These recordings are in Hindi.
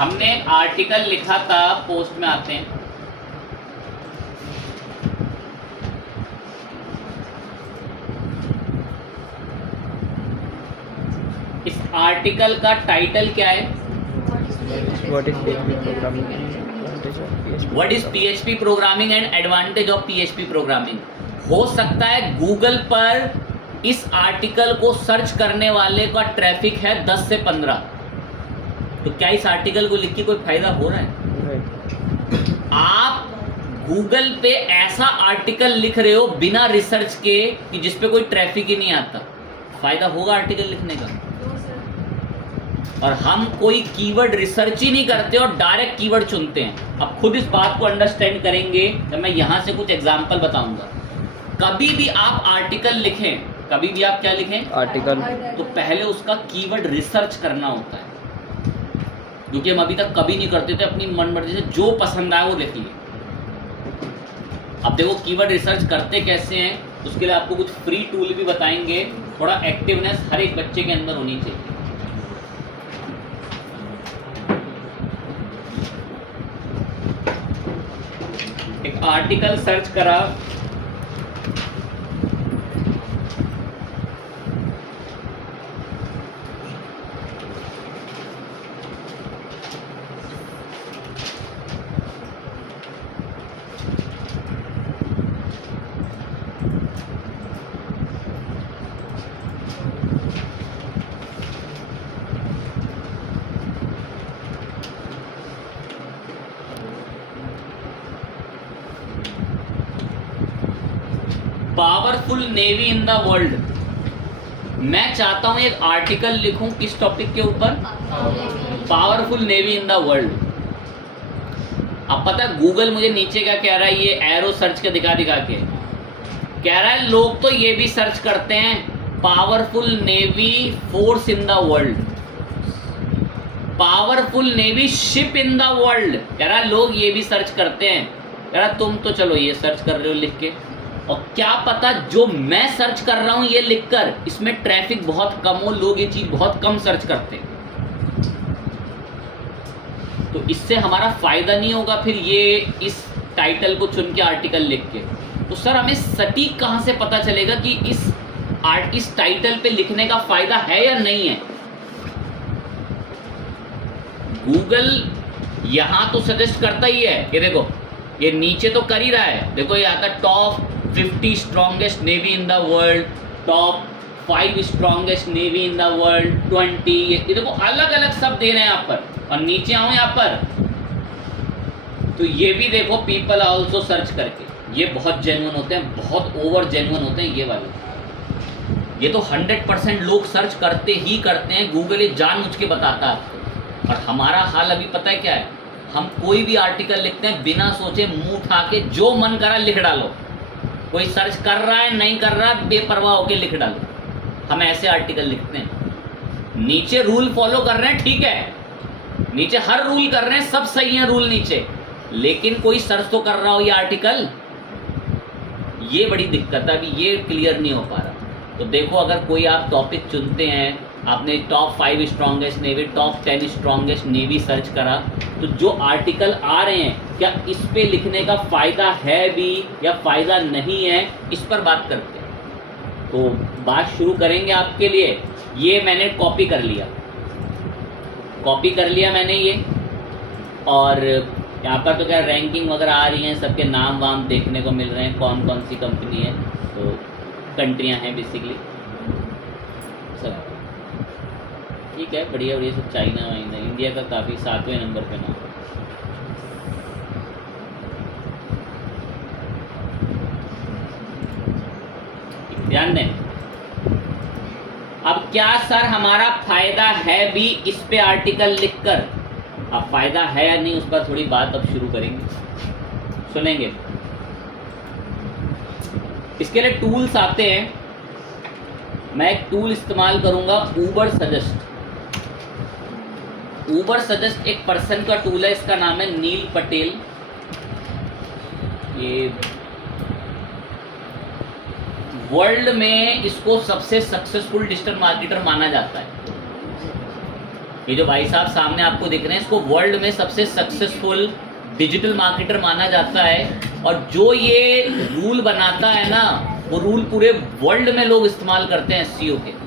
हमने एक आर्टिकल लिखा था, पोस्ट में आते हैं। इस आर्टिकल का टाइटल क्या है? What is PHP programming and advantage of PHP programming. हो सकता है गूगल पर इस आर्टिकल को सर्च करने वाले का ट्रैफिक है 10 से 15, तो क्या इस आर्टिकल को लिख के कोई फायदा हो रहा है? आप गूगल पे ऐसा आर्टिकल लिख रहे हो बिना रिसर्च के कि जिसपे कोई ट्रैफिक ही नहीं आता, फायदा होगा आर्टिकल लिखने का? और हम कोई कीवर्ड रिसर्च ही नहीं करते और डायरेक्ट कीवर्ड चुनते हैं। अब खुद इस बात को अंडरस्टैंड करेंगे जब मैं यहां से कुछ एग्जांपल बताऊंगा। कभी भी आप आर्टिकल लिखें, कभी भी आप क्या लिखें आर्टिकल, तो पहले उसका कीवर्ड रिसर्च करना होता है, जो कि हम अभी तक कभी नहीं करते थे। अपनी मनमर्जी से जो पसंद आए वो लिख लिए। अब देखो कीवर्ड रिसर्च करते कैसे हैं, उसके लिए आपको कुछ फ्री टूल भी बताएंगे। थोड़ा एक्टिवनेस हर एक बच्चे के अंदर होनी चाहिए। एक आर्टिकल सर्च करा, powerful navy in the world. मैं चाहता हूं एक आर्टिकल लिखूं किस टॉपिक के ऊपर? Powerful navy in the world. अब पता है गूगल मुझे नीचे क्या कह रहा है, ये एरो सर्च के दिखा के कह रहा है लोग तो ये भी सर्च करते हैं powerful navy force in the world, powerful navy ship in the world. कह रहा है लोग ये भी सर्च करते हैं। कह रहा तुम तो चलो ये सर्च कर रहे हो लिख के, और क्या पता जो मैं सर्च कर रहा हूं ये लिखकर इसमें ट्रैफिक बहुत कम हो, लोग ये चीज बहुत कम सर्च करते हैं। तो इससे हमारा फायदा नहीं होगा फिर ये इस टाइटल को चुन के आर्टिकल लिख के। तो सर हमें सटीक कहां से पता चलेगा कि इस टाइटल पे लिखने का फायदा है या नहीं है? गूगल यहां तो सजेस्ट करता ही है, ये देखो ये नीचे तो कर ही रहा है। देखो ये आता है top 50 strongest navy in the world, top 5 strongest navy in the world 20। ये देखो अलग अलग सब दे रहे हैं यहाँ पर। और नीचे आओ यहाँ पर तो ये भी देखो पीपल आल्सो सर्च करके, ये बहुत जेन्युइन होते हैं, बहुत ओवर जेन्युइन होते हैं ये वाले। ये तो 100% लोग सर्च करते ही करते हैं, गूगल ये जानबूझ के बताता है। और हमारा हाल अभी पता है क्या है, हम कोई भी आर्टिकल लिखते हैं बिना सोचे मुंह उठा के जो मन करा लिख डालो। कोई सर्च कर रहा है नहीं कर रहा बेपरवाह होके लिख डालो। हम ऐसे आर्टिकल लिखते हैं। नीचे रूल फॉलो कर रहे हैं, ठीक है, नीचे हर रूल कर रहे हैं, सब सही है रूल नीचे, लेकिन कोई सर्च तो कर रहा हो ये आर्टिकल। ये बड़ी दिक्कत है, अभी ये क्लियर नहीं हो पा रहा। तो देखो अगर कोई आप टॉपिक चुनते हैं, आपने top 5 strongest navy, top 10 strongest navy search करा, तो जो आर्टिकल आ रहे हैं क्या इस पे लिखने का फ़ायदा है भी या फ़ायदा नहीं है, इस पर बात करते हैं। तो बात शुरू करेंगे आपके लिए। ये मैंने कॉपी कर लिया मैंने ये, और यहाँ पर तो क्या रैंकिंग वगैरह आ रही हैं, सबके नाम वाम देखने को मिल रहे हैं, कौन कौन सी कंपनी है, तो कंट्रियाँ हैं बेसिकली सब। ठीक है, बढ़िया बढ़िया सब। चाइना वाइना, इंडिया का काफ़ी 7वें नंबर पे नाम। ध्यान दें। अब क्या सर हमारा फायदा है भी इस पे आर्टिकल लिखकर? अब फायदा है या नहीं उस पर थोड़ी बात अब शुरू करेंगे, सुनेंगे। इसके लिए टूल्स आते हैं। मैं एक टूल इस्तेमाल करूंगा, ऊबर सजेस्ट। ऊबर सजेस्ट एक पर्सन का टूल है, इसका नाम है नील पटेल। ये वर्ल्ड में इसको सबसे सक्सेसफुल डिजिटल मार्केटर माना जाता है। ये जो भाई साहब सामने आपको दिख रहे हैं, इसको वर्ल्ड में सबसे सक्सेसफुल डिजिटल मार्केटर माना जाता है। और जो ये रूल बनाता है ना, वो रूल पूरे वर्ल्ड में लोग इस्तेमाल करते हैं एसईओ के।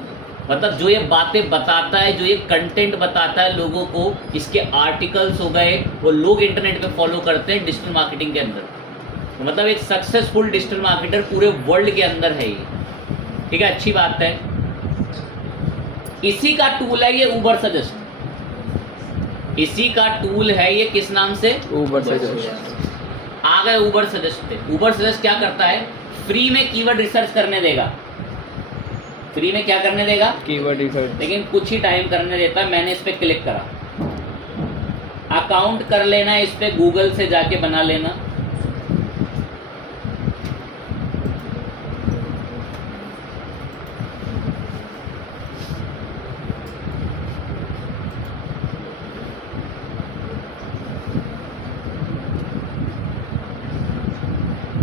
मतलब जो ये बातें बताता है, जो ये कंटेंट बताता है लोगों को, इसके आर्टिकल्स हो गए, वो लोग इंटरनेट पे फॉलो करते हैं डिजिटल मार्केटिंग के अंदर। तो मतलब एक सक्सेसफुल डिजिटल मार्केटर पूरे वर्ल्ड के अंदर है ये, ठीक है, अच्छी बात है। इसी का टूल है ये उबर सजेस्ट, इसी का टूल है ये, किस नाम से? उबर सजेस्ट। आ गए उबर सजेस्ट पे। उबर सजेस्ट क्या करता है? फ्री में कीवर्ड रिसर्च करने देगा। फ्री में क्या करने देगा? Keyword research. लेकिन कुछ ही टाइम करने देता है। मैंने इस पे क्लिक करा, अकाउंट कर लेना, इस पे गूगल से जाके बना लेना।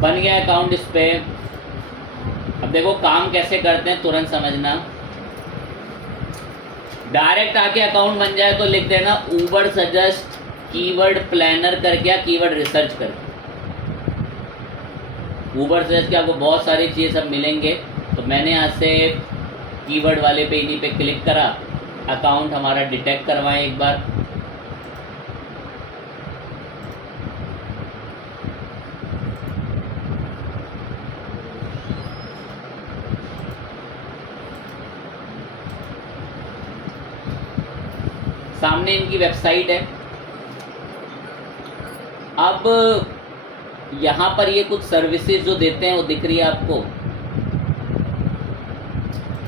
बन गया अकाउंट इस पे। अब देखो काम कैसे करते हैं, तुरंत समझना। डायरेक्ट आके अकाउंट बन जाए तो लिख देना उबर सजेस्ट कीवर्ड प्लानर करके या कीवर्ड रिसर्च करके। उबर सजेस्ट के आपको बहुत सारी चीज़ें सब मिलेंगे। तो मैंने यहाँ से कीवर्ड वाले पे इन्हीं पे क्लिक करा, अकाउंट हमारा डिटेक्ट करवाएं एक बार। सामने इनकी वेबसाइट है। अब यहाँ पर ये कुछ सर्विसेज जो देते हैं वो दिख रही है आपको।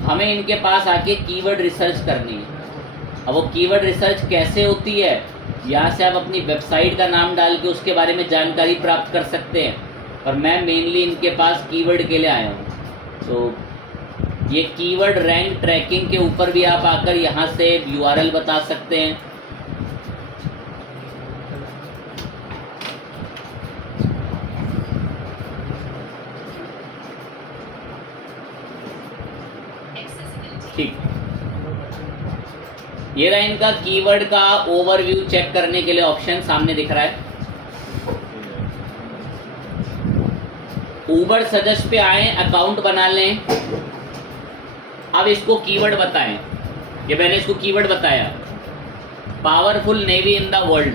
हमें इनके पास आके कीवर्ड रिसर्च करनी है। अब वो कीवर्ड रिसर्च कैसे होती है, यहाँ से आप अपनी वेबसाइट का नाम डाल के उसके बारे में जानकारी प्राप्त कर सकते हैं। और मैं मेनली इनके पास कीवर्ड के लिए आया हूँ। तो ये कीवर्ड रैंक ट्रैकिंग के ऊपर भी आप आकर यहाँ से यूआरएल बता सकते हैं। ठीक, ये रहा इनका कीवर्ड का ओवरव्यू चेक करने के लिए ऑप्शन सामने दिख रहा है। उबर सजेस्ट पे आए, अकाउंट बना लें। अब इसको कीवर्ड बताएं। ये मैंने इसको कीवर्ड बताया, powerful navy in the world.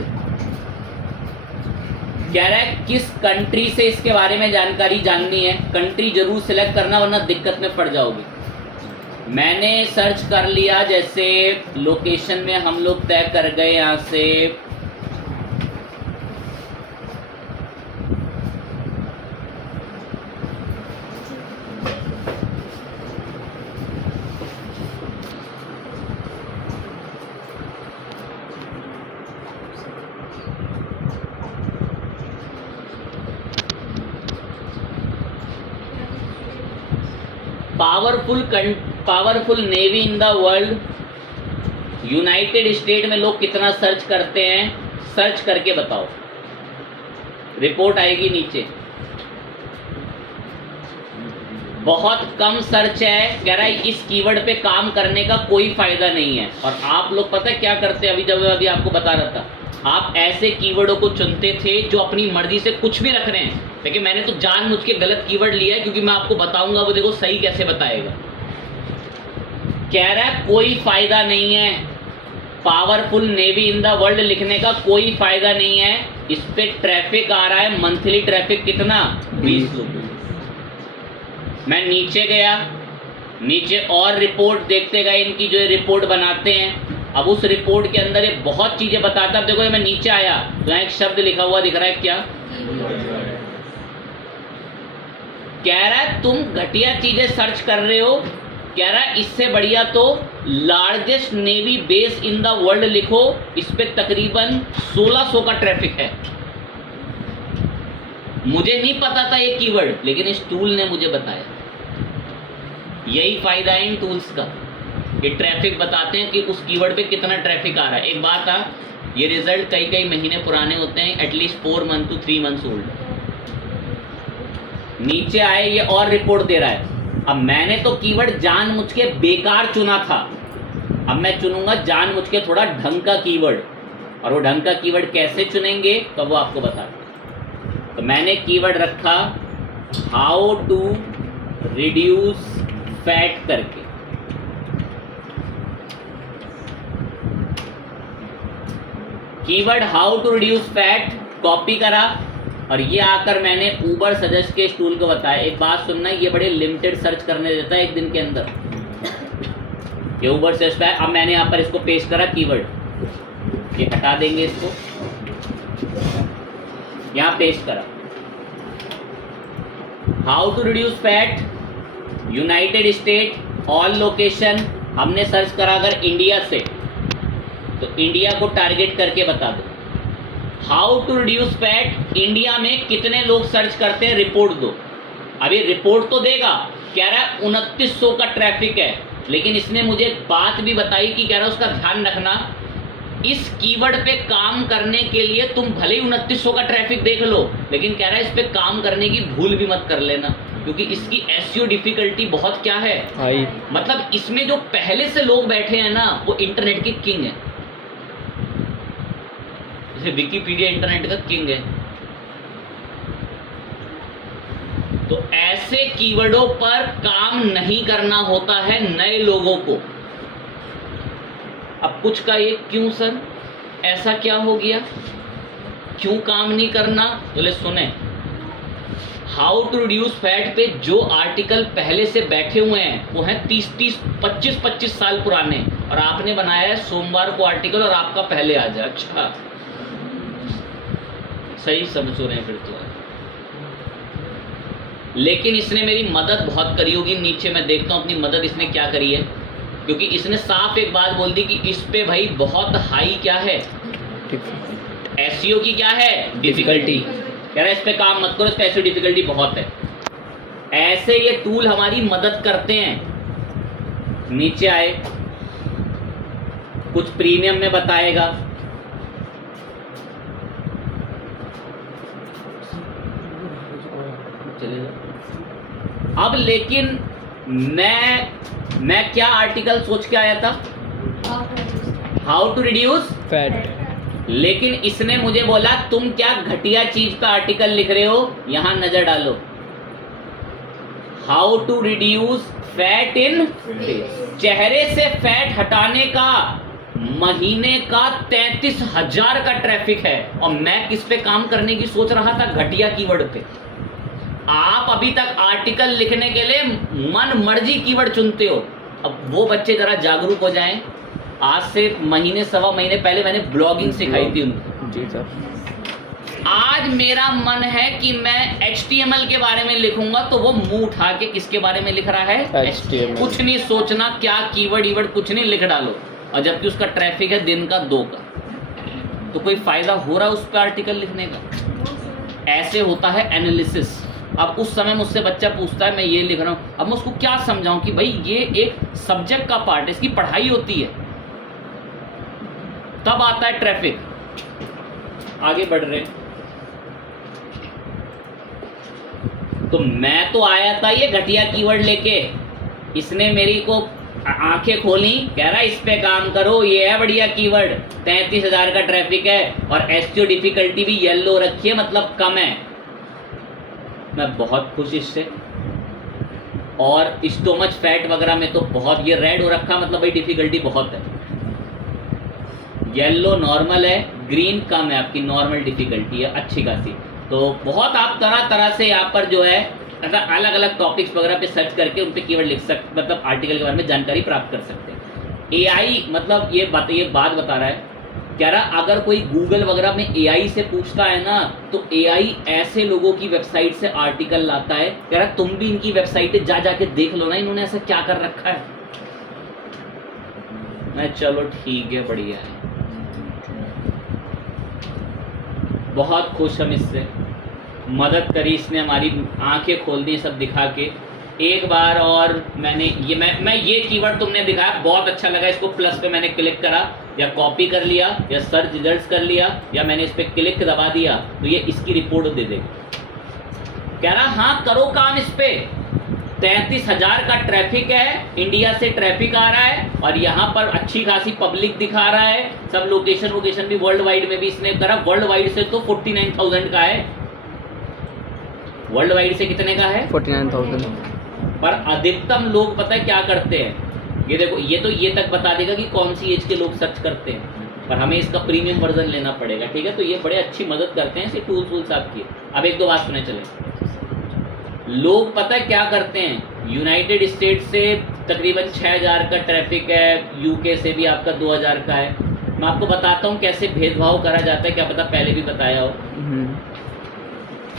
कह रहा है किस कंट्री से इसके बारे में जानकारी जाननी है। कंट्री जरूर सिलेक्ट करना वरना दिक्कत में पड़ जाओगे। मैंने सर्च कर लिया, जैसे लोकेशन में हम लोग तय कर गए यहाँ से powerful navy in the world. United state में लोग कितना सर्च करते हैं, सर्च करके बताओ। रिपोर्ट आएगी नीचे। बहुत कम सर्च है। कह रहा है इस कीवर्ड पे काम करने का कोई फायदा नहीं है। और आप लोग पता है क्या करते हैं, अभी आपको बता रहा था, आप ऐसे कीवर्डों को चुनते थे जो अपनी मर्जी से कुछ भी रख रहे हैं। लेकिन मैंने तो जानबूझ के गलत कीवर्ड लिया है, क्योंकि मैं आपको बताऊंगा वो देखो सही कैसे बताएगा। कह रहा है कोई फायदा नहीं है, powerful navy in the world लिखने का कोई फायदा नहीं है। इस पे ट्रैफिक आ रहा है, मंथली ट्रैफिक कितना, 20 लोग। मैं नीचे गया, नीचे और रिपोर्ट देखते गए इनकी, जो ये रिपोर्ट बनाते हैं। अब उस रिपोर्ट के अंदर ये बहुत चीजें बताता है। अब देखो ये मैं नीचे आया तो यहाँ एक शब्द लिखा हुआ दिख रहा है, क्या कह रहा है? तुम घटिया चीजें सर्च कर रहे हो। कह रहा है इससे बढ़िया तो largest navy base in the world लिखो, इस पे तकरीबन 1600 का ट्रैफिक है। मुझे नहीं पता था ये कीवर्ड, लेकिन इस टूल ने मुझे बताया। यही फायदा है इन टूल्स का, ये ट्रैफिक बताते हैं कि उस कीवर्ड पे कितना ट्रैफिक आ रहा है। एक बात है, ये रिजल्ट कई महीने पुराने होते हैं, at least 4 month to 3 months old. नीचे आए ये और रिपोर्ट दे रहा है। अब मैंने तो कीवर्ड जानबूझ के बेकार चुना था, अब मैं चुनूंगा जानबूझ के थोड़ा ढंग का कीवर्ड, और वो ढंग का कीवर्ड कैसे चुनेंगे तो वो आपको बता दूँ। तो मैंने कीवर्ड रखा हाउ टू रिड्यूस फैट करके। Keyword how to reduce fat copy करा, और ये आकर मैंने ऊबर सजेस्ट के टूल को बताया। एक बात सुनना, ये बड़े लिमिटेड सर्च करने देता है एक दिन के अंदर, ये ऊबर सजेस्ट है। अब मैंने यहाँ पर इसको पेस्ट करा कीवर्ड, ये हटा देंगे इसको, यहाँ पेस्ट करा how to reduce fat United State all location. हमने सर्च करा अगर इंडिया से तो इंडिया को टारगेट करके बता दो how to reduce fat India में कितने लोग सर्च करते हैं, रिपोर्ट दो। अभी रिपोर्ट तो देगा, कह रहा है 2900 का ट्रैफिक है, लेकिन इसने मुझे एक बात भी बताई कि कह रहा है उसका ध्यान रखना, इस कीवर्ड पे काम करने के लिए तुम भले ही 2900 का ट्रैफिक देख लो, लेकिन कह रहा है इस पे काम करने की भूल भी मत कर लेना, क्योंकि इसकी एसईओ डिफिकल्टी बहुत क्या है हाई। मतलब इसमें जो पहले से लोग बैठे हैं ना वो इंटरनेट के किंग है, जैसे विकिपीडिया इंटरनेट का किंग है। तो ऐसे कीवर्डों पर काम नहीं करना होता है नए लोगों को। अब कुछ का ये क्यों सर, ऐसा क्या हो गया, क्यों काम नहीं करना, बोले सुने हाउ टू रिड्यूस फैट पे जो आर्टिकल पहले से बैठे हुए हैं वो हैं 30-30, 25-25 साल पुराने, और आपने बनाया है सोमवार को आर्टिकल और आपका पहले आ जाए। अच्छा सही समझ रहे हैं फिर तो। लेकिन इसने मेरी मदद बहुत करी होगी, नीचे मैं देखता हूँ अपनी मदद इसने क्या करी है, क्योंकि इसने साफ एक बात बोल दी कि इस पे भाई बहुत हाई क्या है एसईओ की क्या है डिफिकल्टी, कह रहा है इस पे काम मत करो, इस पे एसईओ डिफिकल्टी बहुत है। ऐसे ये टूल हमारी मदद करते हैं। नीचे आए, कुछ प्रीमियम में बताएगा, चले जाओ। अब लेकिन मैं क्या आर्टिकल सोच के आया था, हाउ टू रिड्यूस फैट, लेकिन इसने मुझे बोला तुम क्या घटिया चीज पे आर्टिकल लिख रहे हो, यहां नजर डालो how to reduce fat in चेहरे से फैट हटाने का महीने का 33,000 का ट्रैफिक है, और मैं किस पे काम करने की सोच रहा था, घटिया कीवर्ड पे। आप अभी तक आर्टिकल लिखने के लिए मन मर्जी कीवर्ड चुनते हो। अब वो बच्चे जरा जागरूक हो जाएं। आज से महीने सवा महीने पहले मैंने ब्लॉगिंग सिखाई थी उनको। जी सर। आज मेरा मन है कि मैं HTML के बारे में लिखूंगा, तो वो मुंह उठा के किसके बारे में लिख रहा है, HTML। कुछ नहीं सोचना क्या कीवर्ड कुछ नहीं, लिख डालो, और जबकि उसका ट्रैफिक है दिन का 2 का, तो कोई फायदा हो रहा है उस पर आर्टिकल लिखने का। ऐसे होता है एनालिसिस। अब उस समय मुझसे बच्चा पूछता है मैं ये लिख रहा हूँ, अब मैं उसको क्या समझाऊं कि भाई ये एक सब्जेक्ट का पार्ट है, इसकी पढ़ाई होती है, तब आता है ट्रैफिक। आगे बढ़ रहे हैं, तो मैं तो आया था ये घटिया कीवर्ड लेके, इसने मेरी को आंखें खोली, कह रहा इस पे काम करो, ये है बढ़िया कीवर्ड, 33,000 का ट्रैफिक है और एसईओ डिफिकल्टी भी येलो रखी है, मतलब कम है। मैं बहुत खुश इससे, और स्टोमच फैट वगैरह में तो बहुत, ये रेड हो रखा मतलब भाई डिफिकल्टी बहुत है, येलो नॉर्मल है, ग्रीन कम है, आपकी नॉर्मल डिफिकल्टी है अच्छी खासी। तो बहुत आप तरह तरह से यहाँ पर जो है अलग अलग टॉपिक्स वगैरह पे सर्च करके उन पे कीवर्ड लिख सकते, मतलब आर्टिकल के बारे में जानकारी प्राप्त कर सकते हैं। एआई मतलब ये बात बता रहा है, कह रहा अगर कोई गूगल वगैरह में एआई से पूछता है ना, तो एआई ऐसे लोगों की वेबसाइट से आर्टिकल लाता है, कह रहा तुम भी इनकी वेबसाइट जा जाके देख लो ना इन्होंने ऐसा क्या कर रखा है। मैं चलो ठीक है बढ़िया है, बहुत खुश हम इससे, मदद करी इसने, हमारी आंखें खोल दी सब दिखा के। एक बार और मैंने ये कीवर्ड तुमने दिखाया बहुत अच्छा लगा, इसको प्लस पे मैंने क्लिक करा या कॉपी कर लिया या सर्च रिजल्ट्स कर लिया या मैंने इस पर क्लिक दबा दिया तो ये इसकी रिपोर्ट दे देगा। कह रहा हाँ करो काम इस पे, 33,000 का ट्रैफिक है, इंडिया से ट्रैफिक आ रहा है और यहाँ पर अच्छी खासी पब्लिक दिखा रहा है। सब लोकेशन भी वर्ल्ड वाइड में भी इसने करा। वर्ल्ड वाइड से तो 49,000 का है। वर्ल्ड वाइड से कितने का है? 49,000। पर अधिकतम लोग पता है क्या करते हैं? ये देखो, ये तक बता देगा कि कौन सी एज के लोग सर्च करते हैं, पर हमें इसका प्रीमियम वर्जन लेना पड़ेगा, ठीक है? तो ये बड़े अच्छी मदद करते हैं, इसे टूल्स आपकी। अब एक दो बात सुने चले। लोग पता है क्या करते हैं? यूनाइटेड स्टेट से तकरीबन 6,000 का ट्रैफिक है, यूके से भी आपका 2,000 का है। मैं आपको बताता हूँ कैसे भेदभाव करा जाता है, क्या पता पहले भी बताया हो।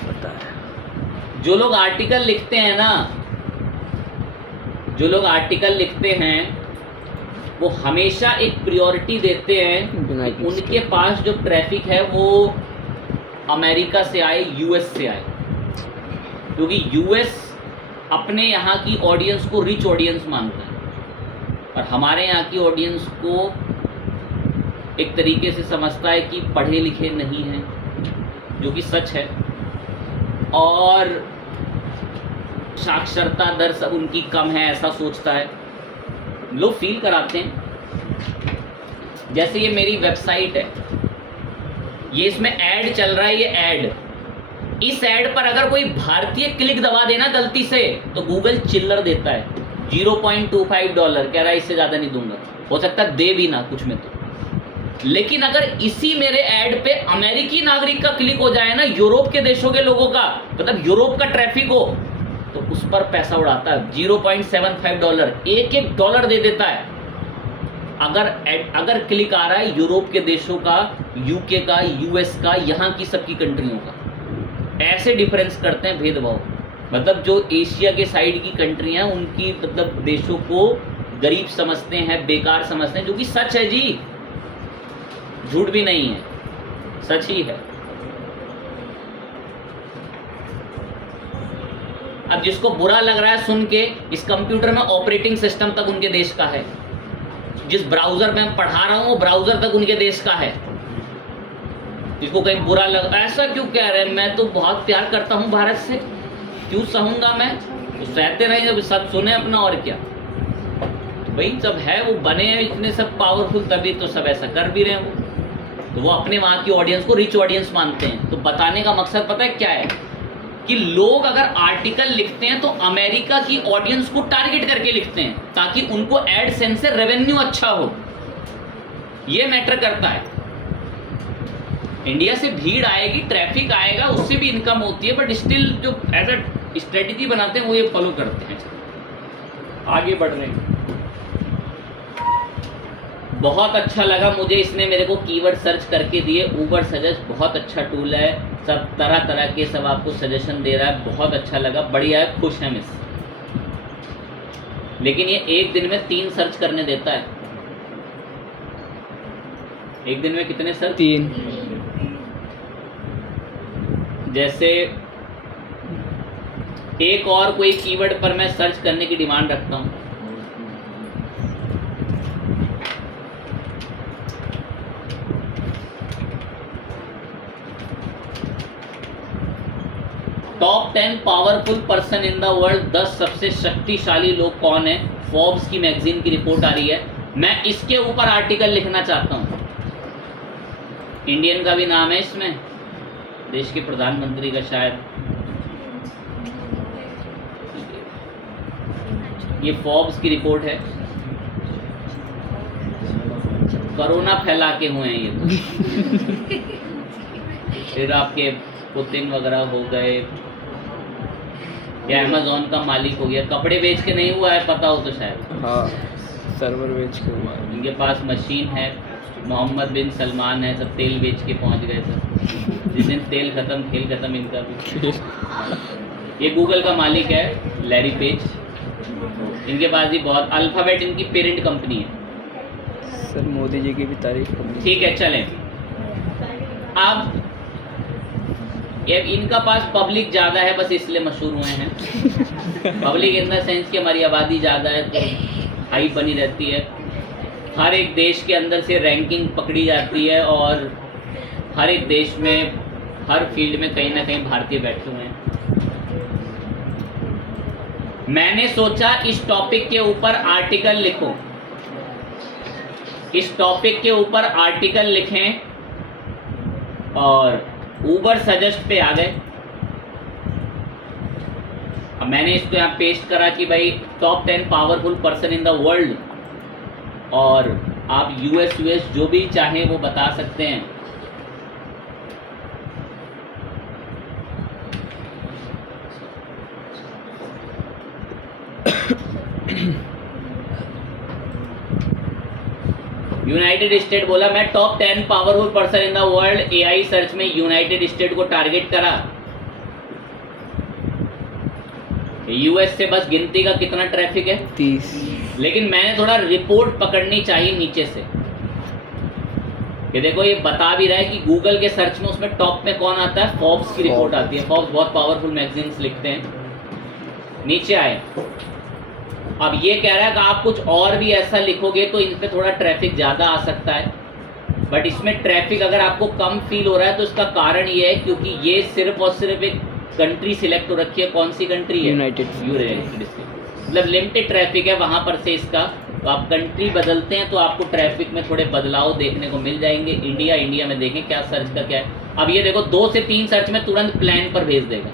पता है। जो लोग आर्टिकल लिखते हैं ना, जो लोग आर्टिकल लिखते हैं वो हमेशा एक प्रायोरिटी देते हैं कि उनके पास जो ट्रैफिक है वो अमेरिका से आए, यूएस से आए, क्योंकि यूएस अपने यहाँ की ऑडियंस को रिच ऑडियंस मानता है और हमारे यहाँ की ऑडियंस को एक तरीके से समझता है कि पढ़े लिखे नहीं हैं, जो कि सच है, और साक्षरता दर सब उनकी कम है, ऐसा सोचता है। लोग फील कराते हैं। जैसे ये मेरी वेबसाइट है, ये इसमें ऐड चल रहा है, ये ऐड, इस ऐड पर अगर कोई भारतीय क्लिक दबा देना गलती से तो गूगल चिल्लर देता है $0.25, कह रहा है इससे ज़्यादा नहीं दूंगा। हो सकता है दे भी ना कुछ में तो, लेकिन अगर इसी मेरे ऐड पे अमेरिकी नागरिक का क्लिक हो जाए ना, यूरोप के देशों के लोगों का, मतलब यूरोप का ट्रैफिक हो, तो उस पर पैसा उड़ाता है। $0.75, एक डॉलर दे देता है अगर क्लिक आ रहा है यूरोप के देशों का, यूके का, यूएस का, यहाँ की सबकी कंट्रियों का। ऐसे डिफरेंस करते हैं भेदभाव। मतलब जो एशिया के साइड की कंट्रियाँ, उनकी मतलब देशों को गरीब समझते हैं, बेकार समझते हैं, जो कि सच है जी, झूठ भी नहीं है, सच ही है। अब जिसको बुरा लग रहा है सुन के, इस कंप्यूटर में ऑपरेटिंग सिस्टम तक उनके देश का है, जिस ब्राउजर में मैं पढ़ा रहा हूँ वो ब्राउजर तक उनके देश का है। जिसको कहीं बुरा लग, ऐसा क्यों कह रहे हैं? मैं तो बहुत प्यार करता हूँ भारत से, क्यों सहूँगा मैं? तो सहते नहीं, जब सब सुने अपना, और क्या। तो भाई जब है वो बने हैं इतने सब पावरफुल, तभी तो सब ऐसा कर भी रहे हैं वो। तो वो अपने वहाँ की ऑडियंस को रिच ऑडियंस मानते हैं। तो बताने का मकसद पता है क्या है? कि लोग अगर आर्टिकल लिखते हैं तो अमेरिका की ऑडियंस को टारगेट करके लिखते हैं, ताकि उनको एडसेंस से रेवेन्यू अच्छा हो। ये मैटर करता है। इंडिया से भीड़ आएगी, ट्रैफिक आएगा, उससे भी इनकम होती है, बट स्टिल जो एज अ स्ट्रेटजी बनाते हैं वो ये फॉलो करते हैं। आगे बढ़ रहे हैं। बहुत अच्छा लगा मुझे, इसने मेरे को कीवर्ड सर्च करके दिए। उबर सजेस्ट बहुत अच्छा टूल है, सब तरह तरह के सब आपको सजेशन दे रहा है, बहुत अच्छा लगा, बढ़िया है, खुश है मिस। लेकिन ये एक दिन में 3 सर्च करने देता है। एक दिन में कितने सर्च? 3। जैसे एक और कोई कीवर्ड पर मैं सर्च करने की डिमांड रखता हूँ, top 10 powerful person in the world, 10 सबसे शक्तिशाली लोग कौन है? फोर्ब्स की मैगजीन की रिपोर्ट आ रही है। मैं इसके ऊपर आर्टिकल लिखना चाहता हूँ। इंडियन का भी नाम है इसमें, देश के प्रधानमंत्री का शायद। ये फोर्ब्स की रिपोर्ट है। कोरोना फैला के हुए हैं ये तो। फिर आपके पुतिन वगैरह हो गए, या अमेज़न का मालिक हो गया। कपड़े बेच के नहीं हुआ है, पता हो तो शायद। हाँ, सर्वर बेच के हुआ है। इनके पास मशीन है। मोहम्मद बिन सलमान है, सब तेल बेच के पहुंच गए सब। जिस दिन तेल खत्म, खेल खत्म इनका भी। ये गूगल का मालिक है, लैरी पेज। इनके पास भी बहुत, अल्फाबेट इनकी पेरेंट कंपनी है। सर मोदी जी की भी तारीफ करें। ठीक है, चलें। अब ये इनका पास पब्लिक ज़्यादा है, बस इसलिए मशहूर हुए हैं। पब्लिक इन द सेंस कि हमारी आबादी ज़्यादा है तो हाइप बनी रहती है। हर एक देश के अंदर से रैंकिंग पकड़ी जाती है और हर एक देश में, हर फील्ड में कहीं ना कहीं भारतीय बैठे हुए हैं। मैंने सोचा इस टॉपिक के ऊपर आर्टिकल लिखो, इस टॉपिक के ऊपर आर्टिकल लिखें और ऊबर सजेस्ट पे आ गए। अब मैंने इसको यहाँ पेस्ट करा कि भाई top 10 powerful person in the world, और आप यूएस जो भी चाहें वो बता सकते हैं। यूनाइटेड स्टेट बोला, मैं top 10 powerful person in the world AI search में यूनाइटेड स्टेट को टारगेट करा। यूएस से बस गिनती का कितना ट्रैफिक है, 30। लेकिन मैंने थोड़ा रिपोर्ट पकड़नी चाहिए नीचे से। ये देखो ये बता भी रहा है कि गूगल के सर्च में उसमें टॉप में कौन आता है, फोर्ब्स की रिपोर्ट आती है। फोर्ब्स बहुत पावरफुल मैगजीन्स लिखते हैं। नीचे आए, अब ये कह रहा है कि आप कुछ और भी ऐसा लिखोगे तो इन पे थोड़ा ट्रैफिक ज़्यादा आ सकता है, बट इसमें ट्रैफिक अगर आपको कम फील हो रहा है तो इसका कारण ये है क्योंकि ये सिर्फ और सिर्फ एक कंट्री सिलेक्ट हो रखी है। कौन सी कंट्री है, यूनाइटेड मतलब लिमिटेड ट्रैफिक है वहाँ पर से इसका। तो आप कंट्री बदलते हैं तो आपको ट्रैफिक में थोड़े बदलाव देखने को मिल जाएंगे। इंडिया में देखें क्या सर्च का क्या है। अब ये देखो 2 से 3 सर्च में तुरंत प्लान पर भेज देगा।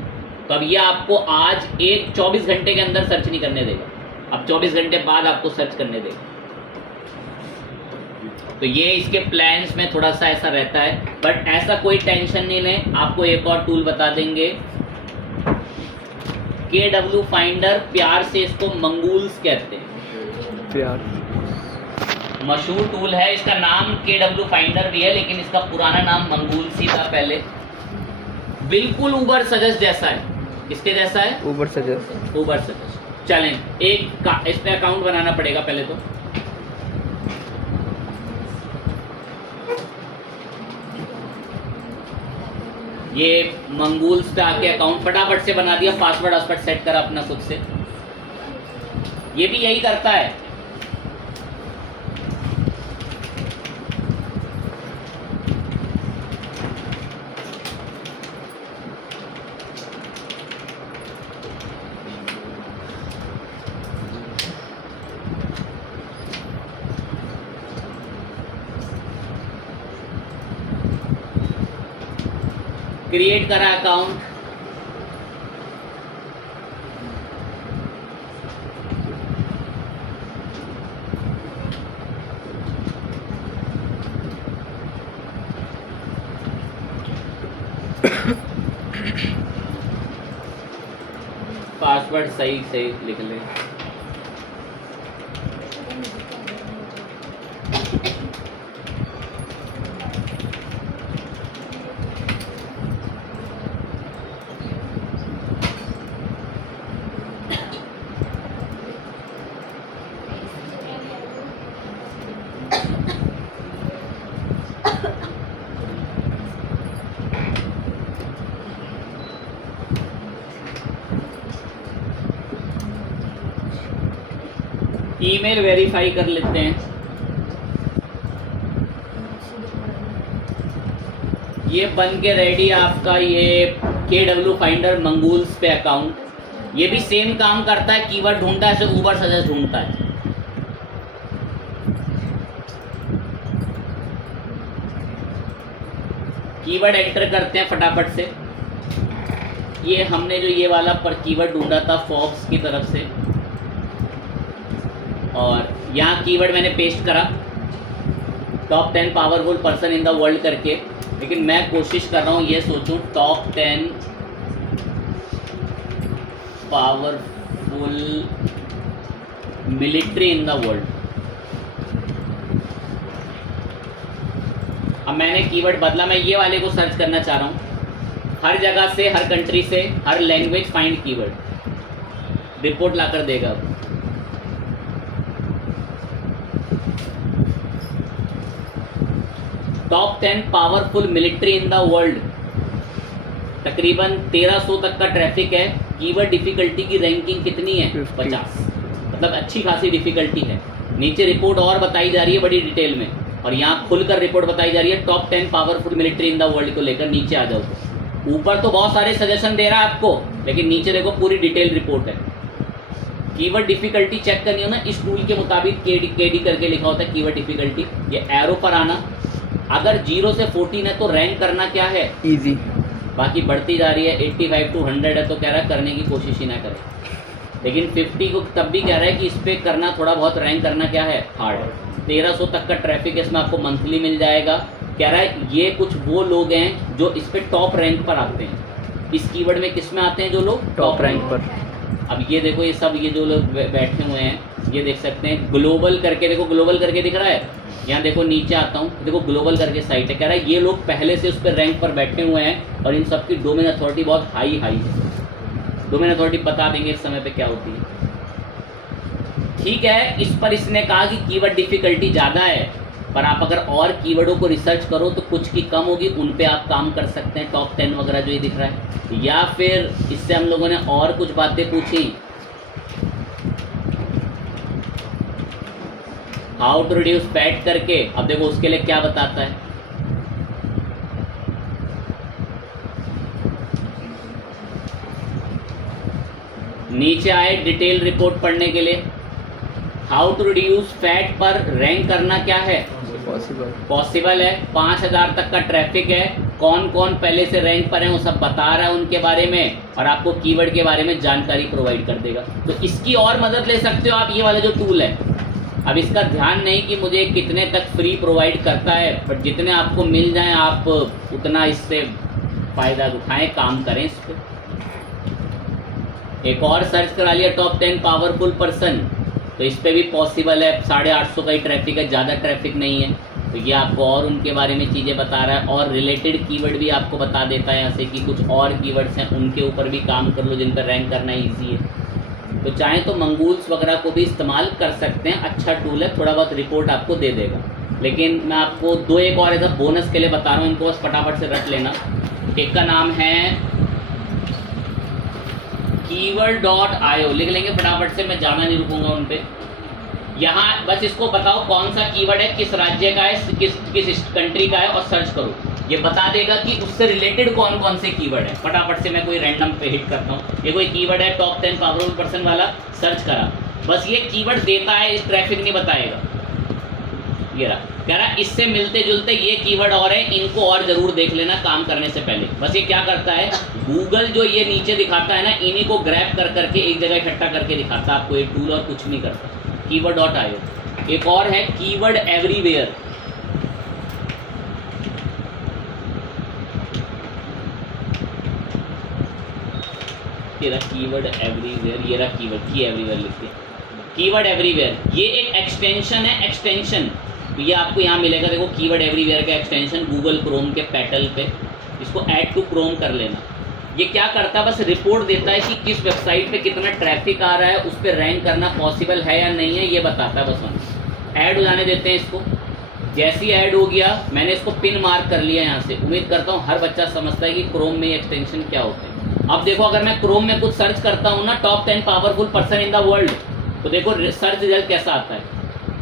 तो अब ये आपको आज 24 घंटे के अंदर सर्च नहीं करने देगा, अब 24 घंटे बाद आपको सर्च करने देगा। तो ये इसके प्लान्स में थोड़ा सा ऐसा रहता है, बट ऐसा कोई टेंशन नहीं लें। आपको एक और टूल बता देंगे, KW फाइंडर, प्यार से इसको मंगूल्स कहते हैं। प्यार मशहूर टूल है, इसका नाम KW फाइंडर भी है लेकिन इसका पुराना नाम मंगूल्स ही था पहले। बिल्कुल ऊबर सजेस्ट जैसा है। किसके जैसा है, ऊबर सजेस्ट। Uber suggest. चलें इस पे अकाउंट बनाना पड़ेगा पहले तो। ये मंगूल्स पे आके अकाउंट फटाफट से बना दिया, पासवर्ड सेट करा अपना खुद से। ये भी यही करता है। क्रिएट करा अकाउंट, पासवर्ड सही लिख ले। ईमेल वेरीफाई कर लेते हैं। ये बन के रेडी आपका ये KW फाइंडर मंगूल्स पे अकाउंट। ये भी सेम काम करता है, कीवर्ड ढूंढता है, सिर्फ ऊबर सजेस्ट ढूंढता है। कीवर्ड एंटर करते हैं फटाफट से। ये हमने जो ये वाला पर कीवर्ड ढूंढा था फोर्ब्स की तरफ से, और यहाँ कीवर्ड मैंने पेस्ट करा top 10 powerful person in the world करके। लेकिन मैं कोशिश कर रहा हूँ ये सोचूं top 10 powerful military in the world. अब मैंने कीवर्ड बदला, मैं ये वाले को सर्च करना चाह रहा हूँ। हर जगह से, हर कंट्री से, हर लैंग्वेज फाइंड कीवर्ड, रिपोर्ट लाकर देगा। अब top 10 powerful military in the world, तकरीबन 1300 तक का ट्रैफिक है। कीवर्ड डिफिकल्टी की रैंकिंग कितनी है, 50, मतलब अच्छी खासी डिफिकल्टी है। नीचे रिपोर्ट और बताई जा रही है बड़ी डिटेल में, और यहाँ खुलकर रिपोर्ट बताई जा रही है top 10 powerful military in the world को लेकर। नीचे आ जाओ, ऊपर तो बहुत सारे सजेशन दे रहा है आपको, लेकिन नीचे देखो पूरी डिटेल रिपोर्ट है। कीवर्ड डिफिकल्टी चेक करनी हो ना, इस टूल के मुताबिक केडी करके लिखा होता है कीवर्ड डिफिकल्टी। ये एरो पर आना, अगर 0 से 14 है तो रैंक करना क्या है, इजी। बाकी बढ़ती जा रही है 85 to 100 है तो कह रहा है करने की कोशिश ही ना करें। लेकिन 50 को तब भी कह रहा है कि इस पर करना थोड़ा बहुत रैंक करना क्या है, हार्ड है। 1300 तक का ट्रैफिक इसमें आपको मंथली मिल जाएगा। कह रहा है ये कुछ वो लोग हैं जो इस पर टॉप रैंक पर आते हैं, इस कीवर्ड में किस में आते हैं, जो लोग टॉप रैंक पर। अब ये देखो, ये सब ये जो लोग बैठे हुए हैं, ये देख सकते हैं ग्लोबल करके, देखो ग्लोबल करके दिख रहा है, यहाँ देखो नीचे आता हूँ, देखो ग्लोबल करके साइट है। कह रहा है ये लोग पहले से उस पर रैंक पर बैठे हुए हैं और इन सब की डोमेन अथॉरिटी बहुत हाई है। डोमेन अथॉरिटी बता देंगे इस समय पे क्या होती है। ठीक है, इस पर इसने कहा कि कीवर्ड डिफिकल्टी ज़्यादा है, पर आप अगर और कीवर्डों को रिसर्च करो तो कुछ की कम होगी, उन पे आप काम कर सकते हैं। टॉप 10 वगैरह जो ये दिख रहा है, या फिर इससे हम लोगों ने और कुछ बातें पूछी, हाउ टू रिड्यूस फैट करके। अब देखो उसके लिए क्या बताता है, नीचे आए डिटेल रिपोर्ट पढ़ने के लिए। हाउ टू रिड्यूस फैट पर रैंक करना क्या है, पॉसिबल है। 5000 तक का ट्रैफिक है, कौन कौन पहले से रैंक पर है वो सब बता रहा है उनके बारे में, और आपको कीवर्ड के बारे में जानकारी प्रोवाइड कर देगा। तो इसकी और मदद ले सकते हो आप, ये वाला जो टूल है। अब इसका ध्यान नहीं कि मुझे कितने तक फ्री प्रोवाइड करता है, बट जितने आपको मिल जाएं आप उतना इससे फ़ायदा उठाएं, काम करें इस पर। एक और सर्च करा लिया टॉप 10 पावरफुल पर्सन, तो इस पर भी पॉसिबल है। 850 का ही ट्रैफिक है, ज़्यादा ट्रैफिक नहीं है। तो ये आपको और उनके बारे में चीज़ें बता रहा है, और रिलेटेड कीवर्ड भी आपको बता देता है यहाँ से कि कुछ और कीवर्ड्स हैं उनके ऊपर भी काम कर लो जिन पर रैंक करना ईजी है। तो चाहे तो मंगूल्स वगैरह को भी इस्तेमाल कर सकते हैं, अच्छा टूल है, थोड़ा बहुत रिपोर्ट आपको दे देगा। लेकिन मैं आपको दो एक और ऐसा बोनस के लिए बता रहा हूँ, इनको बस फटाफट से रट लेना। एक का नाम है keyword.io, लिख लेंगे फटाफट से, मैं ज़्यादा नहीं रुकूंगा उन पे। यहाँ बस इसको बताओ कौन सा कीवर्ड है, किस राज्य का है, किस कंट्री का है, और सर्च करो। ये बता देगा कि उससे रिलेटेड कौन कौन से कीवर्ड है। फटाफट से मैं कोई रैंडम पे हिट करता हूँ, ये कोई कीवर्ड है टॉप 10 पावरफुल पर्सन वाला, सर्च करा, बस ये कीवर्ड देता है, ट्रैफिक नहीं बताएगा। ये रहा, कह रहा इससे मिलते जुलते ये कीवर्ड और है, इनको और ज़रूर देख लेना काम करने से पहले। बस ये क्या करता है, गूगल जो ये नीचे दिखाता है ना, इन्हीं को ग्रैब कर करके एक जगह इकट्ठा करके दिखाता है आपको, ये टूल और कुछ नहीं करता। keyword.io। एक और है कीवर्ड एवरीवेयर, तेरा कीवर्ड एवरीवेयर, ये रहा कीवर्ड की एवरीवेयर लिखते हैं, कीवर्ड एवरीवेयर। ये एक एक्सटेंशन है, एक्सटेंशन तो ये आपको यहाँ मिलेगा, देखो कीवर्ड एवरीवेयर का एक्सटेंशन गूगल क्रोम के पैटल पे, इसको ऐड टू क्रोम कर लेना। ये क्या करता है, बस रिपोर्ट देता है कि किस वेबसाइट पे कितना ट्रैफिक आ रहा है, उस पर रैंक करना पॉसिबल है या नहीं है, ये बताता है। बस हम ऐड हो जाने देते हैं इसको। जैसे ही ऐड हो गया, मैंने इसको पिन मार्क कर लिया यहाँ से। उम्मीद करता हूँ हर बच्चा समझता है कि क्रोम में एक्सटेंशन क्या होते हैं। अब देखो, अगर मैं क्रोम में कुछ सर्च करता हूँ ना, top 10 powerful person in the world, तो देखो सर्च रिजल्ट कैसा आता है।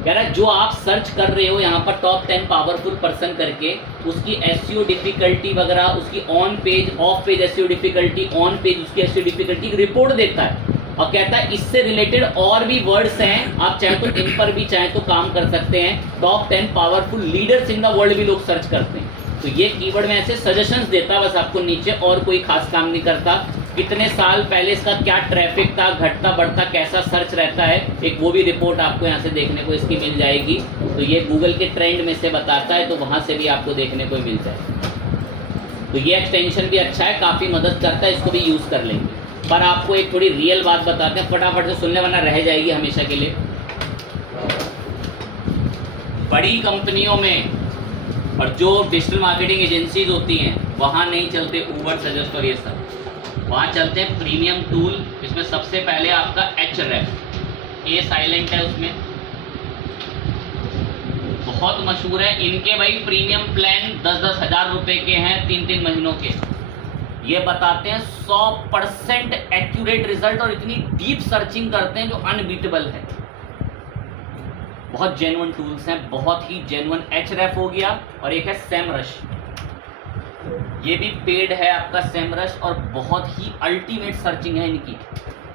कह रहा है जो आप सर्च कर रहे हो यहाँ पर टॉप 10 पावरफुल पर्सन करके, उसकी एसईओ डिफिकल्टी वगैरह, उसकी on page of page SEO difficulty, on page उसकी एसईओ डिफिकल्टी रिपोर्ट देता है, और कहता है इससे रिलेटेड और भी वर्ड्स हैं, आप चाहे तो इन पर भी चाहे तो काम कर सकते हैं। Top 10 powerful leaders in the world भी लोग सर्च करते हैं। तो ये कीवर्ड में ऐसे सजेशंस देता है बस आपको नीचे, और कोई खास काम नहीं करता। कितने साल पहले इसका क्या ट्रैफिक था, घटता बढ़ता कैसा सर्च रहता है, एक वो भी रिपोर्ट आपको यहाँ से देखने को इसकी मिल जाएगी। तो ये गूगल के ट्रेंड में से बताता है, तो वहाँ से भी आपको देखने को मिल जाएगा। तो ये एक्सटेंशन भी अच्छा है, काफ़ी मदद करता है, इसको भी यूज़ कर लेंगे। पर आपको एक थोड़ी रियल बात बताते हैं, फटाफट से सुनने, वरना रह जाएगी हमेशा के लिए। बड़ी कंपनियों में और जो डिजिटल मार्केटिंग एजेंसीज होती हैं, वहाँ नहीं चलते ऊबर, सजेस्ट और ये सब, वहाँ चलते हैं प्रीमियम टूल। इसमें सबसे पहले आपका Href, ए साइलेंट है उसमें, बहुत मशहूर है। इनके भाई प्रीमियम प्लान 10-10 हज़ार रुपए के हैं, 3-3 महीनों के। ये बताते हैं 100% एक्यूरेट रिजल्ट, और इतनी डीप सर्चिंग करते हैं जो अनबीटेबल है। बहुत जेन्युइन टूल्स हैं, बहुत ही जेन्युइन। Href हो गया, और एक है SEMrush, ये भी पेड है आपका SEMrush, और बहुत ही अल्टीमेट सर्चिंग है इनकी।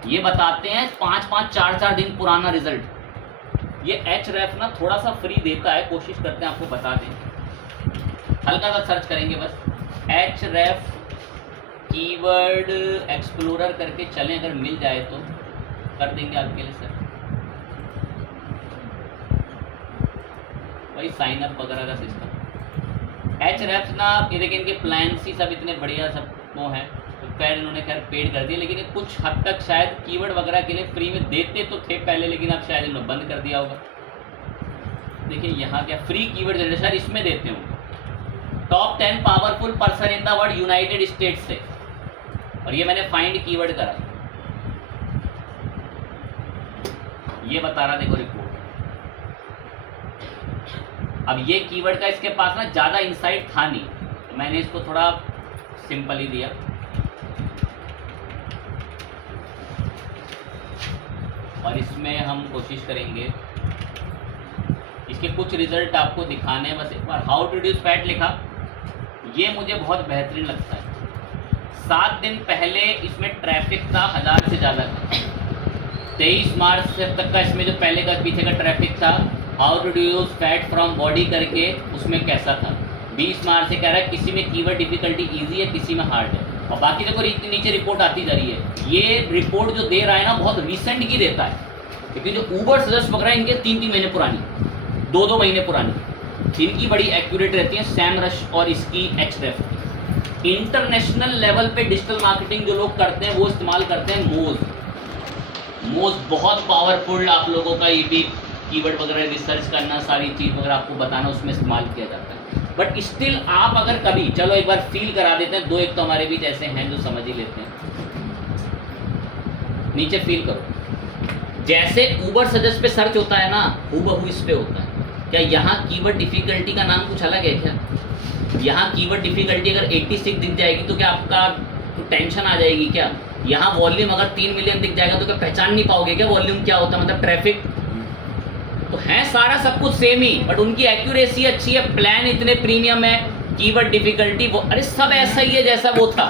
ये बताते हैं 5-5, 4-4 दिन पुराना रिजल्ट। ये Href ना थोड़ा सा फ्री देता है, कोशिश करते हैं आपको बता दें। हल्का सा सर्च करेंगे बस, Href कीवर्ड एक्सप्लोरर करके चलें, अगर मिल जाए तो कर देंगे आपके लिए सर। वही साइन अप वगैरह का सिस्टम। Href ना, ये देखिए इनके प्लान ही सब इतने बढ़िया सब वो हैं, तो खैर इन्होंने खैर पेड कर दिया, लेकिन ये कुछ हद तक शायद कीवर्ड वगैरह के लिए फ्री में देते तो थे पहले, लेकिन अब शायद इन्होंने बंद कर दिया होगा। देखिए यहाँ क्या फ्री कीवर्ड जनरेटर शायद इसमें देते होंगे। Top 10 powerful person in the world United states से, और ये मैंने फाइंड कीवर्ड करा, ये बता रहा देखो रिपोर्ट। अब ये कीवर्ड का इसके पास ना ज़्यादा इंसाइट था नहीं, तो मैंने इसको थोड़ा सिंपल ही दिया। और इसमें हम कोशिश करेंगे इसके कुछ रिजल्ट आपको दिखाने हैं। बस एक बार हाउ टू रिड्यूस फैट लिखा, ये मुझे बहुत बेहतरीन लगता है। 7 दिन पहले इसमें ट्रैफिक था 1000 से ज़्यादा का। 23 मार्च से तक का इसमें जो पहले का पीछे का ट्रैफिक था, how to reduce fat from body करके, उसमें कैसा था। 20 मार्च से कह रहा है किसी में कीवर्ड डिफिकल्टी ईजी है, किसी में हार्ड है। और बाकी देखो नीचे रिपोर्ट आती जा रही है। ये रिपोर्ट जो दे रहा है ना बहुत रिसेंट की देता है, क्योंकि जो ऊबर सजेस्ट वगैरह इनके 3-3 महीने पुरानी, 2-2 महीने पुरानी, इनकी बड़ी एक्यूरेट रहती है। सैमरश और इसकी Href इंटरनेशनल लेवल पे डिजिटल मार्केटिंग जो लोग करते हैं वो इस्तेमाल करते हैं मोज बहुत पावरफुल। आप लोगों का ये भी कीवर्ड वगैरह रिसर्च करना, सारी चीज़ वगैरह आपको बताना, उसमें इस्तेमाल किया जाता है। बट स्टिल आप अगर कभी, चलो एक बार फील करा देते हैं, 2 एक तो हमारे बीच ऐसे हैं जो समझ ही लेते हैं। नीचे फील करो, जैसे ऊबर सजेस्ट पे सर्च होता है ना, हूबहू इस पे होता है। क्या यहाँ कीवर्ड डिफिकल्टी का नाम कुछ अलग है क्या? यहाँ कीवर्ड डिफिकल्टी अगर 86 दिख जाएगी तो क्या आपका टेंशन आ जाएगी क्या? यहाँ वॉल्यूम अगर 3 मिलियन दिख जाएगा तो क्या पहचान नहीं पाओगे क्या वॉल्यूम क्या होता है, मतलब ट्रैफिक? तो है सारा सब कुछ सेम ही, बट उनकी एक्यूरेसी अच्छी है, प्लान इतने प्रीमियम है, कीवर्ड डिफिकल्टी वो, अरे सब ऐसा ही है जैसा वो था,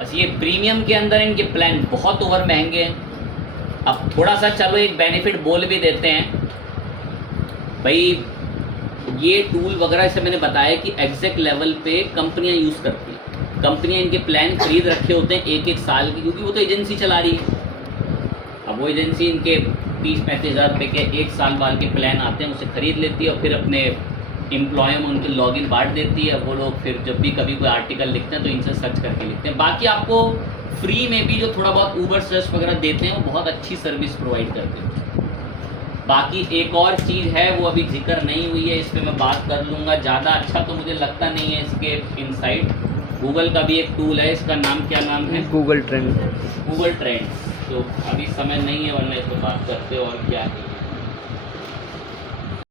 बस ये प्रीमियम के अंदर इनके प्लान बहुत ओवर महंगे हैं। अब थोड़ा सा चलो एक बेनिफिट बोल भी देते हैं भाई, ये टूल वगैरह से मैंने बताया कि एग्जैक्ट लेवल पे कंपनियां यूज़ करती हैं। कंपनियां इनके प्लान खरीद रखे होते हैं 1-1 साल की, क्योंकि वो तो एजेंसी चला रही है। अब वो एजेंसी इनके 30-35 हज़ार रुपये के 1 साल बाद के प्लान आते हैं, उसे ख़रीद लेती है और फिर अपने एम्प्लॉय में उनके लॉगिन बांट देती है। वो लोग फिर जब भी कभी कोई आर्टिकल लिखते हैं तो इनसे सर्च करके लिखते हैं। बाकी आपको फ्री में भी जो थोड़ा बहुत ऊबर सर्च वगैरह देते हैं वो बहुत अच्छी सर्विस प्रोवाइड करते हैं। बाकी एक और चीज़ है वो अभी जिक्र नहीं हुई है, इस पर मैं बात कर लूँगा। ज़्यादा अच्छा तो मुझे लगता नहीं है इसके इनसाइट। गूगल का भी एक टूल है, इसका नाम क्या नाम है? Google trend. Google trends. तो अभी समय नहीं है, वरना इस पर बात करते और क्या है।